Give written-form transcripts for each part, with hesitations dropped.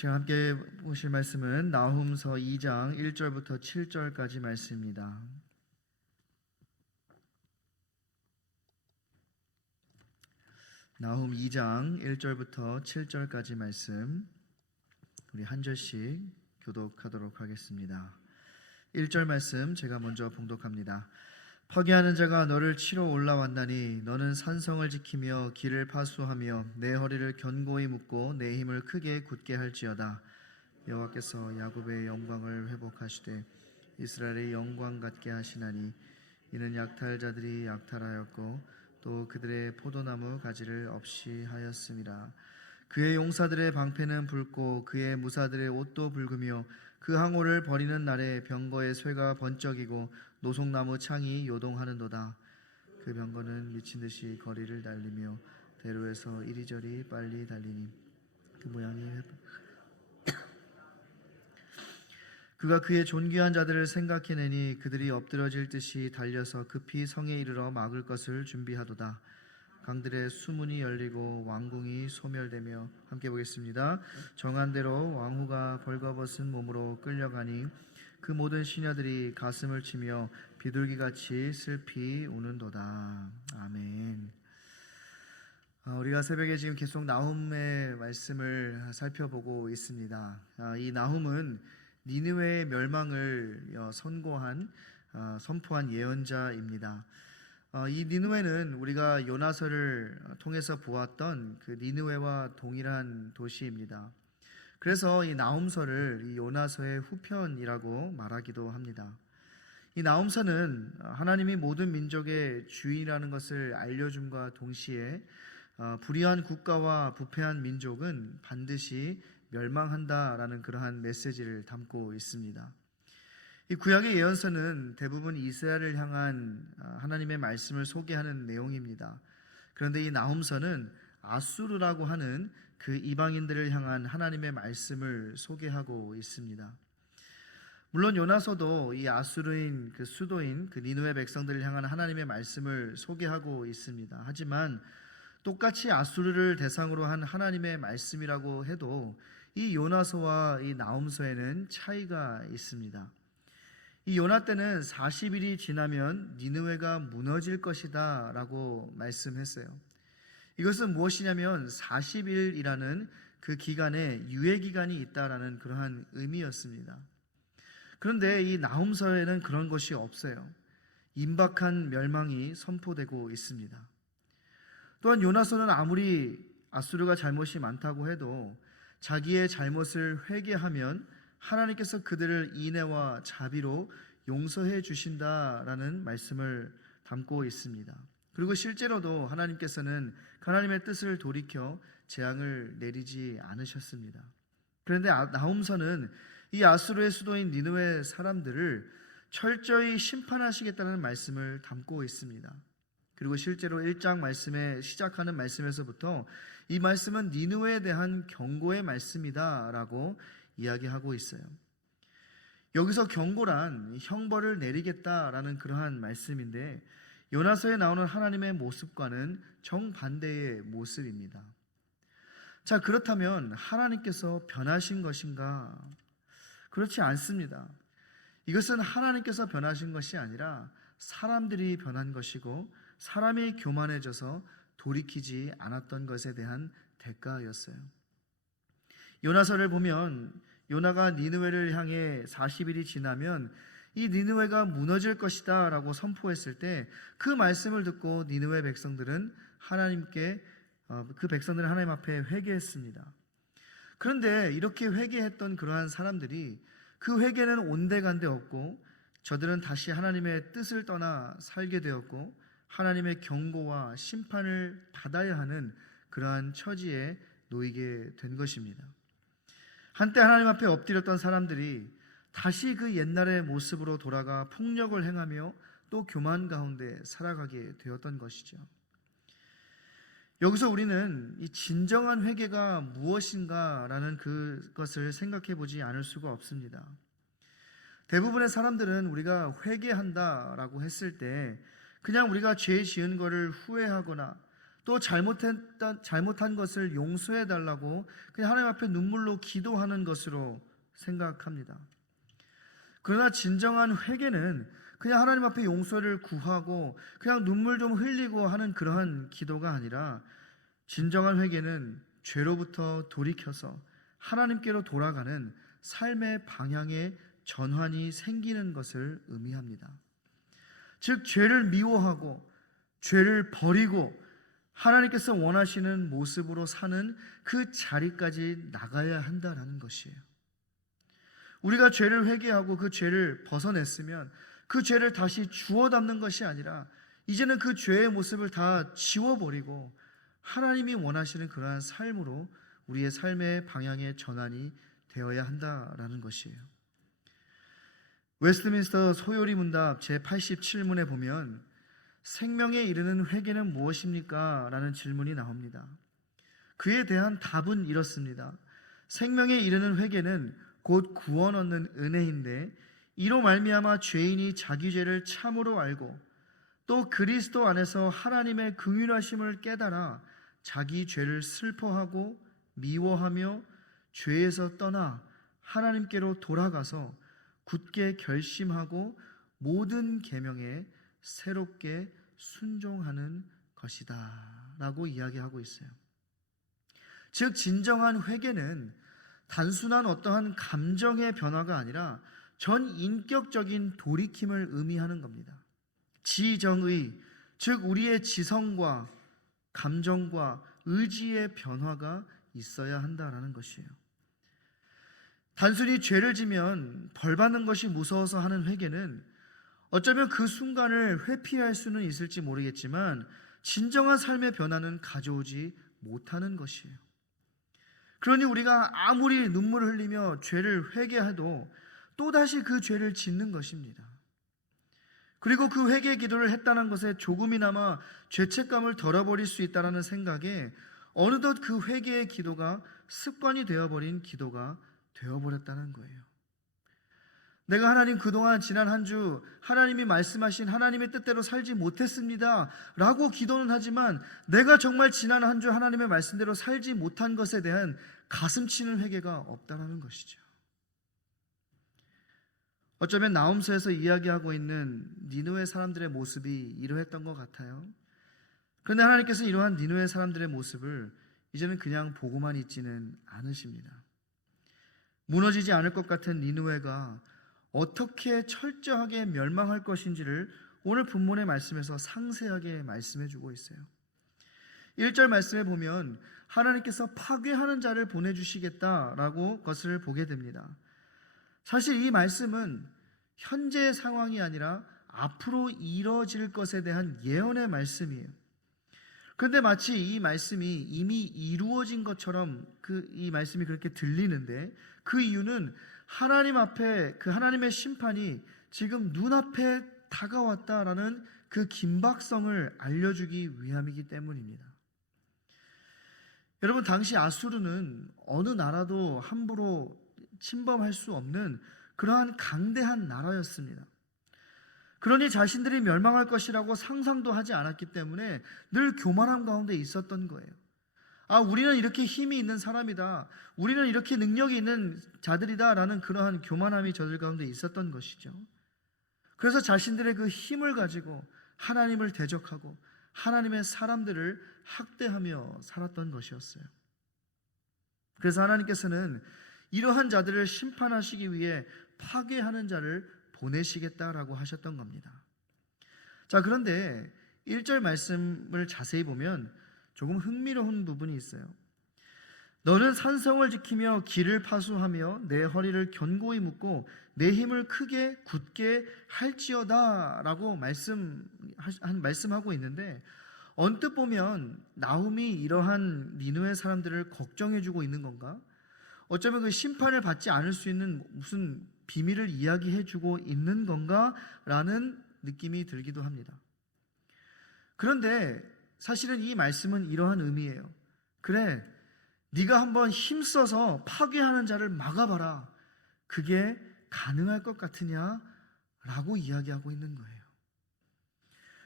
지금 함께 보실 말씀은 나훔서 2장 1절부터 7절까지 말씀입니다. 나훔 2장 1절부터 7절까지 말씀, 우리 한 절씩 교독하도록 하겠습니다. 1절 말씀 제가 먼저 봉독합니다. 퍼기하는 자가 너를 치러 올라왔나니 너는 산성을 지키며 길을 파수하며 내 허리를 견고히 묶고 내 힘을 크게 굳게 할지어다. 여호와께서 야곱의 영광을 회복하시되 이스라엘의 영광 같게 하시나니 이는 약탈자들이 약탈하였고 또 그들의 포도나무 가지를 없이 하였음이라. 그의 용사들의 방패는 붉고 그의 무사들의 옷도 붉으며 그 항오를 버리는 날에 병거의 쇠가 번쩍이고 노송나무 창이 요동하는도다. 그 병거는 미친 듯이 거리를 달리며 대로에서 이리저리 빨리 달리니 그 모양이 그가 그의 존귀한 자들을 생각해내니 그들이 엎드러질 듯이 달려서 급히 성에 이르러 막을 것을 준비하도다. 강들의 수문이 열리고 왕궁이 소멸되며, 함께 보겠습니다. 정한 대로 왕후가 벌거벗은 몸으로 끌려가니 그 모든 시녀들이 가슴을 치며 비둘기같이 슬피 우는도다. 아멘. 우리가 새벽에 지금 계속 나훔의 말씀을 살펴보고 있습니다. 이 나훔은 니느웨의 멸망을 선포한 예언자입니다. 이 니느웨는 우리가 요나서를 통해서 보았던 그 니느웨와 동일한 도시입니다. 그래서 이 나훔서를 이 요나서의 후편이라고 말하기도 합니다. 이 나훔서는 하나님이 모든 민족의 주인이라는 것을 알려줌과 동시에 불의한 국가와 부패한 민족은 반드시 멸망한다라는 그러한 메시지를 담고 있습니다. 이 구약의 예언서는 대부분 이스라엘을 향한 하나님의 말씀을 소개하는 내용입니다. 그런데 이 나훔서는 아수르라고 하는 그 이방인들을 향한 하나님의 말씀을 소개하고 있습니다. 물론 요나서도 이 아수르인 그 수도인 그 니느웨 백성들을 향한 하나님의 말씀을 소개하고 있습니다. 하지만 똑같이 아수르를 대상으로 한 하나님의 말씀이라고 해도 이 요나서와 이 나훔서에는 차이가 있습니다. 이 요나 때는 40일이 지나면 니느웨가 무너질 것이다 라고 말씀했어요. 이것은 무엇이냐면 40일이라는 그 기간에 유예기간이 있다라는 그러한 의미였습니다. 그런데 이 나훔서에는 그런 것이 없어요. 임박한 멸망이 선포되고 있습니다. 또한 요나서는 아무리 아수르가 잘못이 많다고 해도 자기의 잘못을 회개하면 하나님께서 그들을 인애와 자비로 용서해 주신다라는 말씀을 담고 있습니다. 그리고 실제로도 하나님께서는 하나님의 뜻을 돌이켜 재앙을 내리지 않으셨습니다. 그런데 나훔서는 이 아수르의 수도인 니느웨 사람들을 철저히 심판하시겠다는 말씀을 담고 있습니다. 그리고 실제로 1장 말씀에 시작하는 말씀에서부터 이 말씀은 니느웨에 대한 경고의 말씀이다라고 이야기하고 있어요. 여기서 경고란 형벌을 내리겠다라는 그러한 말씀인데 요나서에 나오는 하나님의 모습과는 정반대의 모습입니다. 자, 그렇다면 하나님께서 변하신 것인가? 그렇지 않습니다. 이것은 하나님께서 변하신 것이 아니라 사람들이 변한 것이고 사람이 교만해져서 돌이키지 않았던 것에 대한 대가였어요. 요나서를 보면 요나가 니느웨를 향해 40일이 지나면 이 니느웨가 무너질 것이다 라고 선포했을 때 그 말씀을 듣고 니느웨 백성들은 그 백성들은 하나님 앞에 회개했습니다. 그런데 이렇게 회개했던 그러한 사람들이 그 회개는 온데간데 없고 저들은 다시 하나님의 뜻을 떠나 살게 되었고 하나님의 경고와 심판을 받아야 하는 그러한 처지에 놓이게 된 것입니다. 한때 하나님 앞에 엎드렸던 사람들이 다시 그 옛날의 모습으로 돌아가 폭력을 행하며 또 교만 가운데 살아가게 되었던 것이죠. 여기서 우리는 이 진정한 회개가 무엇인가라는 그것을 생각해 보지 않을 수가 없습니다. 대부분의 사람들은 우리가 회개한다라고 했을 때 그냥 우리가 죄 지은 거를 후회하거나 또 잘못한 것을 용서해 달라고 그냥 하나님 앞에 눈물로 기도하는 것으로 생각합니다. 그러나 진정한 회개는 그냥 하나님 앞에 용서를 구하고 그냥 눈물 좀 흘리고 하는 그러한 기도가 아니라, 진정한 회개는 죄로부터 돌이켜서 하나님께로 돌아가는 삶의 방향의 전환이 생기는 것을 의미합니다. 즉 죄를 미워하고 죄를 버리고 하나님께서 원하시는 모습으로 사는 그 자리까지 나가야 한다는 것이에요. 우리가 죄를 회개하고 그 죄를 벗어냈으면 그 죄를 다시 주워 담는 것이 아니라 이제는 그 죄의 모습을 다 지워버리고 하나님이 원하시는 그러한 삶으로 우리의 삶의 방향의 전환이 되어야 한다라는 것이에요. 웨스트민스터 소요리 문답 제87문에 보면 생명에 이르는 회개는 무엇입니까? 라는 질문이 나옵니다. 그에 대한 답은 이렇습니다. 생명에 이르는 회개는 곧 구원 얻는 은혜인데, 이로 말미암아 죄인이 자기 죄를 참으로 알고 또 그리스도 안에서 하나님의 긍휼하심을 깨달아 자기 죄를 슬퍼하고 미워하며 죄에서 떠나 하나님께로 돌아가서 굳게 결심하고 모든 계명에 새롭게 순종하는 것이다 라고 이야기하고 있어요. 즉 진정한 회개는 단순한 어떠한 감정의 변화가 아니라 전 인격적인 돌이킴을 의미하는 겁니다. 지정의, 즉 우리의 지성과 감정과 의지의 변화가 있어야 한다라는 것이에요. 단순히 죄를 지면 벌 받는 것이 무서워서 하는 회개는 어쩌면 그 순간을 회피할 수는 있을지 모르겠지만 진정한 삶의 변화는 가져오지 못하는 것이에요. 그러니 우리가 아무리 눈물을 흘리며 죄를 회개해도 또다시 그 죄를 짓는 것입니다. 그리고 그 회개 기도를 했다는 것에 조금이나마 죄책감을 덜어버릴 수 있다는 생각에 어느덧 그 회개의 기도가 습관이 되어버린 기도가 되어버렸다는 거예요. 내가 하나님 그동안 지난 한 주 하나님이 말씀하신 하나님의 뜻대로 살지 못했습니다 라고 기도는 하지만 내가 정말 지난 한 주 하나님의 말씀대로 살지 못한 것에 대한 가슴치는 회개가 없다는 것이죠. 어쩌면 나홈서에서 이야기하고 있는 니느웨 사람들의 모습이 이러했던 것 같아요. 그런데 하나님께서 이러한 니느웨 사람들의 모습을 이제는 그냥 보고만 있지는 않으십니다. 무너지지 않을 것 같은 니느웨가 어떻게 철저하게 멸망할 것인지를 오늘 본문의 말씀에서 상세하게 말씀해 주고 있어요. 1절 말씀에 보면 하나님께서 파괴하는 자를 보내주시겠다라고 것을 보게 됩니다. 사실 이 말씀은 현재의 상황이 아니라 앞으로 이뤄질 것에 대한 예언의 말씀이에요. 그런데 마치 이 말씀이 이미 이루어진 것처럼 이 말씀이 그렇게 들리는데, 그 이유는 하나님 앞에 그 하나님의 심판이 지금 눈앞에 다가왔다라는 그 긴박성을 알려주기 위함이기 때문입니다. 여러분, 당시 아수르는 어느 나라도 함부로 침범할 수 없는 그러한 강대한 나라였습니다. 그러니 자신들이 멸망할 것이라고 상상도 하지 않았기 때문에 늘 교만함 가운데 있었던 거예요. 우리는 이렇게 힘이 있는 사람이다, 우리는 이렇게 능력이 있는 자들이다 라는 그러한 교만함이 저들 가운데 있었던 것이죠. 그래서 자신들의 그 힘을 가지고 하나님을 대적하고 하나님의 사람들을 학대하며 살았던 것이었어요. 그래서 하나님께서는 이러한 자들을 심판하시기 위해 파괴하는 자를 보내시겠다라고 하셨던 겁니다. 자, 그런데 1절 말씀을 자세히 보면 조금 흥미로운 부분이 있어요. 너는 산성을 지키며 길을 파수하며 내 허리를 견고히 묶고 내 힘을 크게 굳게 할지어다 라고 말씀하고 있는데, 언뜻 보면 나홈이 이러한 니느웨 사람들을 걱정해주고 있는 건가? 어쩌면 그 심판을 받지 않을 수 있는 무슨 비밀을 이야기해주고 있는 건가? 라는 느낌이 들기도 합니다. 그런데 사실은 이 말씀은 이러한 의미예요. 그래, 네가 한번 힘써서 파괴하는 자를 막아봐라. 그게 가능할 것 같으냐? 라고 이야기하고 있는 거예요.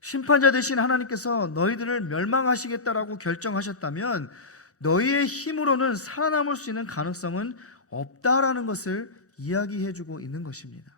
심판자 되신 하나님께서 너희들을 멸망하시겠다라고 결정하셨다면 너희의 힘으로는 살아남을 수 있는 가능성은 없다라는 것을 이야기해주고 있는 것입니다.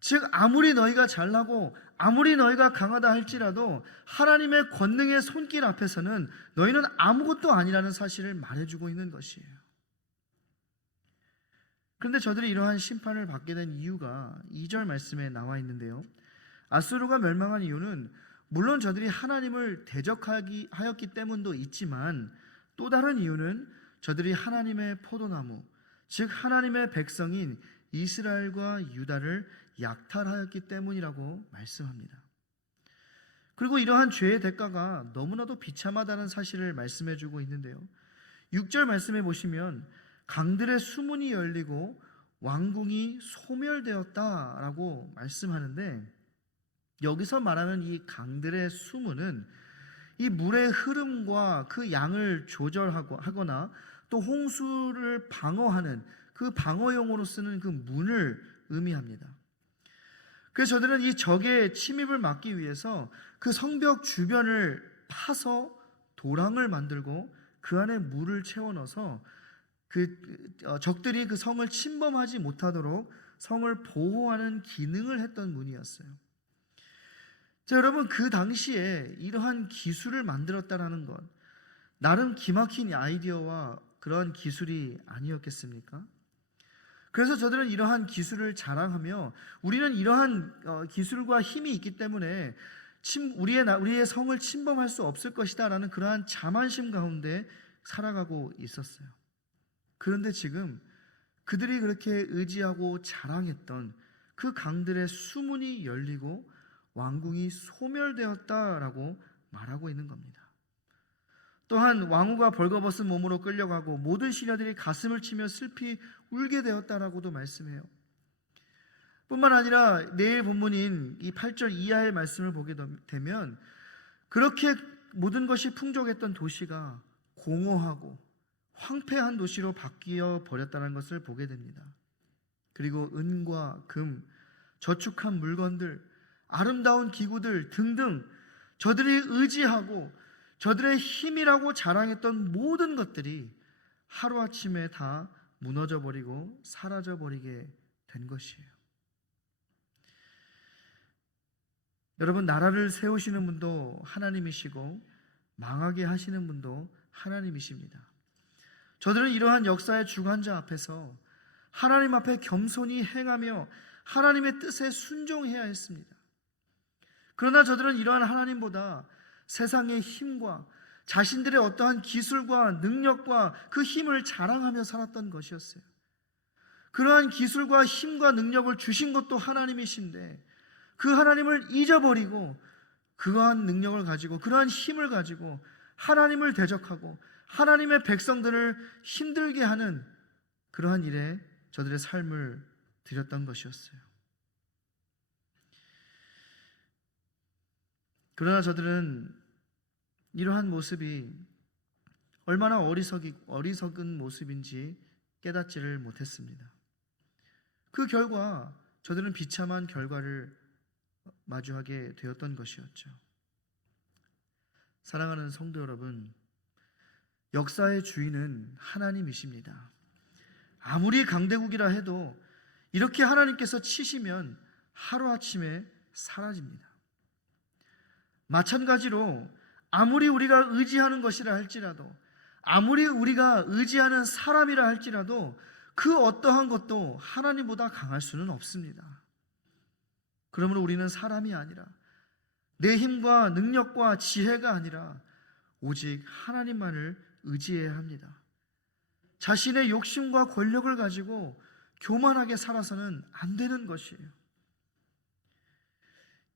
즉 아무리 너희가 잘나고 아무리 너희가 강하다 할지라도 하나님의 권능의 손길 앞에서는 너희는 아무것도 아니라는 사실을 말해주고 있는 것이에요. 그런데 저들이 이러한 심판을 받게 된 이유가 2절 말씀에 나와 있는데요, 아수르가 멸망한 이유는 물론 저들이 하나님을 대적하였기 때문도 있지만 또 다른 이유는 저들이 하나님의 포도나무, 즉 하나님의 백성인 이스라엘과 유다를 약탈하였기 때문이라고 말씀합니다. 그리고 이러한 죄의 대가가 너무나도 비참하다는 사실을 말씀해주고 있는데요, 6절 말씀해 보시면 강들의 수문이 열리고 왕궁이 소멸되었다라고 말씀하는데, 여기서 말하는 이 강들의 수문은 이 물의 흐름과 그 양을 조절하거나 또 홍수를 방어하는 그 방어용으로 쓰는 그 문을 의미합니다. 그래서 저들은 이 적의 침입을 막기 위해서 그 성벽 주변을 파서 도랑을 만들고 그 안에 물을 채워 넣어서 적들이 그 성을 침범하지 못하도록 성을 보호하는 기능을 했던 문이었어요. 자, 여러분, 그 당시에 이러한 기술을 만들었다라는 것, 나름 기막힌 아이디어와 그러한 기술이 아니었겠습니까? 그래서 저들은 이러한 기술을 자랑하며 우리는 이러한 기술과 힘이 있기 때문에 우리의 성을 침범할 수 없을 것이다 라는 그러한 자만심 가운데 살아가고 있었어요. 그런데 지금 그들이 그렇게 의지하고 자랑했던 그 강들의 수문이 열리고 왕궁이 소멸되었다라고 말하고 있는 겁니다. 또한 왕후가 벌거벗은 몸으로 끌려가고 모든 시녀들이 가슴을 치며 슬피 울게 되었다라고도 말씀해요. 뿐만 아니라 내일 본문인 이 8절 이하의 말씀을 보게 되면 그렇게 모든 것이 풍족했던 도시가 공허하고 황폐한 도시로 바뀌어 버렸다는 것을 보게 됩니다. 그리고 은과 금, 저축한 물건들, 아름다운 기구들 등등 저들이 의지하고 저들의 힘이라고 자랑했던 모든 것들이 하루아침에 다 무너져 버리고 사라져 버리게 된 것이에요. 여러분, 나라를 세우시는 분도 하나님이시고 망하게 하시는 분도 하나님이십니다. 저들은 이러한 역사의 주관자 앞에서 하나님 앞에 겸손히 행하며 하나님의 뜻에 순종해야 했습니다. 그러나 저들은 이러한 하나님보다 세상의 힘과 자신들의 어떠한 기술과 능력과 그 힘을 자랑하며 살았던 것이었어요. 그러한 기술과 힘과 능력을 주신 것도 하나님이신데 그 하나님을 잊어버리고 그러한 능력을 가지고 그러한 힘을 가지고 하나님을 대적하고 하나님의 백성들을 힘들게 하는 그러한 일에 저들의 삶을 들였던 것이었어요. 그러나 저들은 이러한 모습이 얼마나 어리석은 모습인지 깨닫지를 못했습니다. 그 결과 저들은 비참한 결과를 마주하게 되었던 것이었죠. 사랑하는 성도 여러분, 역사의 주인은 하나님이십니다. 아무리 강대국이라 해도 이렇게 하나님께서 치시면 하루아침에 사라집니다. 마찬가지로 아무리 우리가 의지하는 것이라 할지라도 아무리 우리가 의지하는 사람이라 할지라도 그 어떠한 것도 하나님보다 강할 수는 없습니다. 그러므로 우리는 사람이 아니라 내 힘과 능력과 지혜가 아니라 오직 하나님만을 의지해야 합니다. 자신의 욕심과 권력을 가지고 교만하게 살아서는 안 되는 것이에요.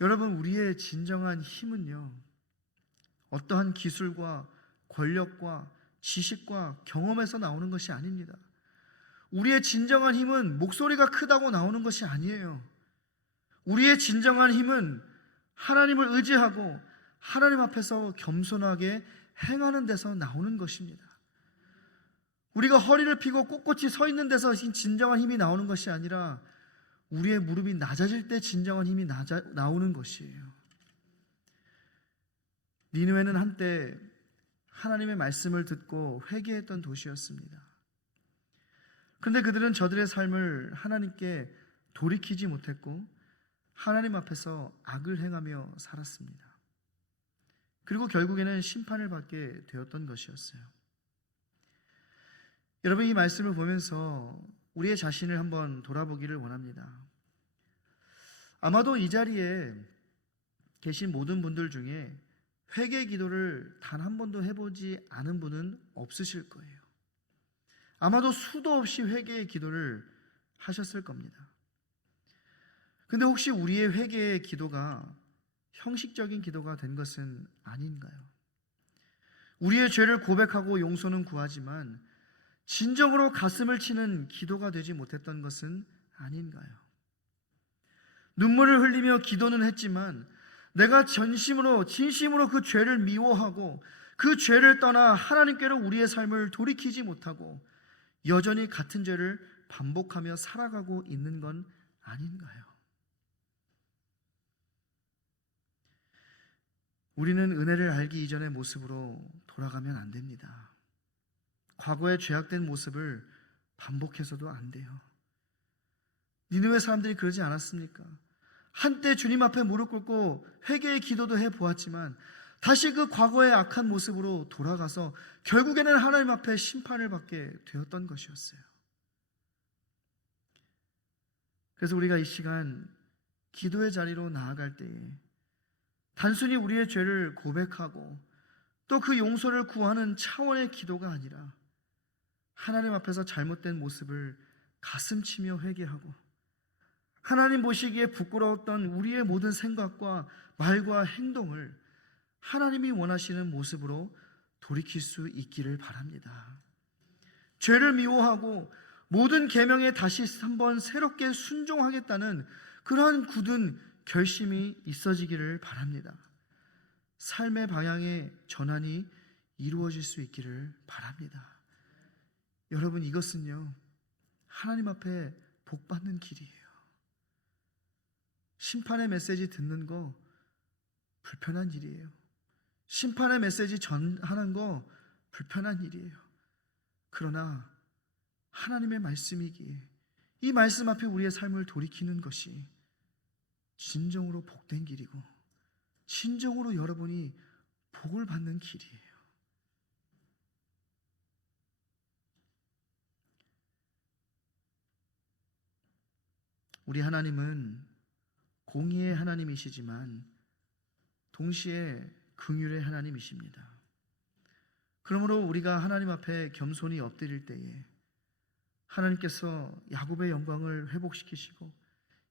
여러분, 우리의 진정한 힘은요, 어떠한 기술과 권력과 지식과 경험에서 나오는 것이 아닙니다. 우리의 진정한 힘은 목소리가 크다고 나오는 것이 아니에요. 우리의 진정한 힘은 하나님을 의지하고 하나님 앞에서 겸손하게 행하는 데서 나오는 것입니다. 우리가 허리를 펴고 꼿꼿이 서 있는 데서 진정한 힘이 나오는 것이 아니라 우리의 무릎이 낮아질 때 진정한 힘이 나오는 것이에요. 니느웨는 한때 하나님의 말씀을 듣고 회개했던 도시였습니다. 그런데 그들은 저들의 삶을 하나님께 돌이키지 못했고 하나님 앞에서 악을 행하며 살았습니다. 그리고 결국에는 심판을 받게 되었던 것이었어요. 여러분, 이 말씀을 보면서 우리의 자신을 한번 돌아보기를 원합니다. 아마도 이 자리에 계신 모든 분들 중에 회개 기도를 단 한 번도 해보지 않은 분은 없으실 거예요. 아마도 수도 없이 회개의 기도를 하셨을 겁니다. 근데 혹시 우리의 회개의 기도가 형식적인 기도가 된 것은 아닌가요? 우리의 죄를 고백하고 용서는 구하지만 진정으로 가슴을 치는 기도가 되지 못했던 것은 아닌가요? 눈물을 흘리며 기도는 했지만 내가 진심으로 그 죄를 미워하고 그 죄를 떠나 하나님께로 우리의 삶을 돌이키지 못하고 여전히 같은 죄를 반복하며 살아가고 있는 건 아닌가요? 우리는 은혜를 알기 이전의 모습으로 돌아가면 안 됩니다. 과거의 죄악된 모습을 반복해서도 안 돼요. 니느웨 사람들이 그러지 않았습니까? 한때 주님 앞에 무릎 꿇고 회개의 기도도 해보았지만 다시 그 과거의 악한 모습으로 돌아가서 결국에는 하나님 앞에 심판을 받게 되었던 것이었어요. 그래서 우리가 이 시간 기도의 자리로 나아갈 때에 단순히 우리의 죄를 고백하고 또 그 용서를 구하는 차원의 기도가 아니라 하나님 앞에서 잘못된 모습을 가슴치며 회개하고 하나님 보시기에 부끄러웠던 우리의 모든 생각과 말과 행동을 하나님이 원하시는 모습으로 돌이킬 수 있기를 바랍니다. 죄를 미워하고 모든 계명에 다시 한번 새롭게 순종하겠다는 그러한 굳은 결심이 있어지기를 바랍니다. 삶의 방향의 전환이 이루어질 수 있기를 바랍니다. 여러분, 이것은요 하나님 앞에 복 받는 길이에요. 심판의 메시지 듣는 거 불편한 일이에요. 심판의 메시지 전하는 거 불편한 일이에요. 그러나 하나님의 말씀이기에 이 말씀 앞에 우리의 삶을 돌이키는 것이 진정으로 복된 길이고 진정으로 여러분이 복을 받는 길이에요. 우리 하나님은 공의의 하나님이시지만 동시에 긍휼의 하나님이십니다. 그러므로 우리가 하나님 앞에 겸손히 엎드릴 때에 하나님께서 야곱의 영광을 회복시키시고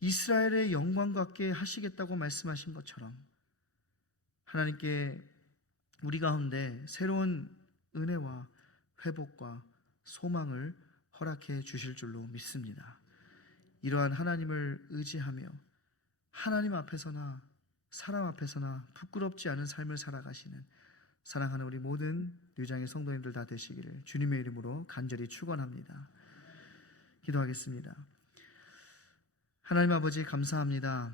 이스라엘의 영광 같게 하시겠다고 말씀하신 것처럼 하나님께 우리 가운데 새로운 은혜와 회복과 소망을 허락해 주실 줄로 믿습니다. 이러한 하나님을 의지하며 하나님 앞에서나 사람 앞에서나 부끄럽지 않은 삶을 살아가시는 사랑하는 우리 모든 뉴장의 성도님들 다 되시기를 주님의 이름으로 간절히 축원합니다. 기도하겠습니다. 하나님 아버지, 감사합니다.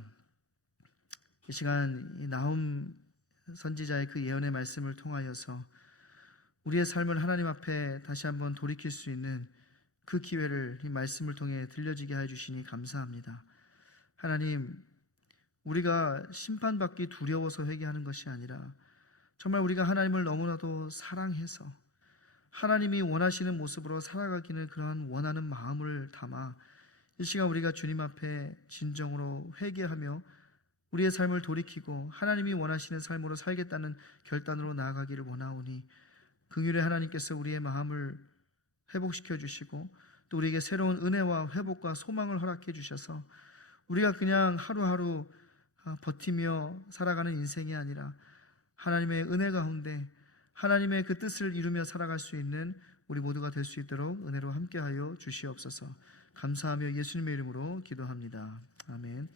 이 시간 이 나훔 선지자의 그 예언의 말씀을 통하여서 우리의 삶을 하나님 앞에 다시 한번 돌이킬 수 있는 그 기회를 이 말씀을 통해 들려지게 해주시니 감사합니다. 하나님, 우리가 심판받기 두려워서 회개하는 것이 아니라 정말 우리가 하나님을 너무나도 사랑해서 하나님이 원하시는 모습으로 살아가기는 그러한 원하는 마음을 담아 이 시간 우리가 주님 앞에 진정으로 회개하며 우리의 삶을 돌이키고 하나님이 원하시는 삶으로 살겠다는 결단으로 나아가기를 원하오니 긍휼의 하나님께서 우리의 마음을 회복시켜 주시고 또 우리에게 새로운 은혜와 회복과 소망을 허락해 주셔서 우리가 그냥 하루하루 버티며 살아가는 인생이 아니라 하나님의 은혜 가운데 하나님의 그 뜻을 이루며 살아갈 수 있는 우리 모두가 될 수 있도록 은혜로 함께하여 주시옵소서. 감사하며 예수님의 이름으로 기도합니다. 아멘.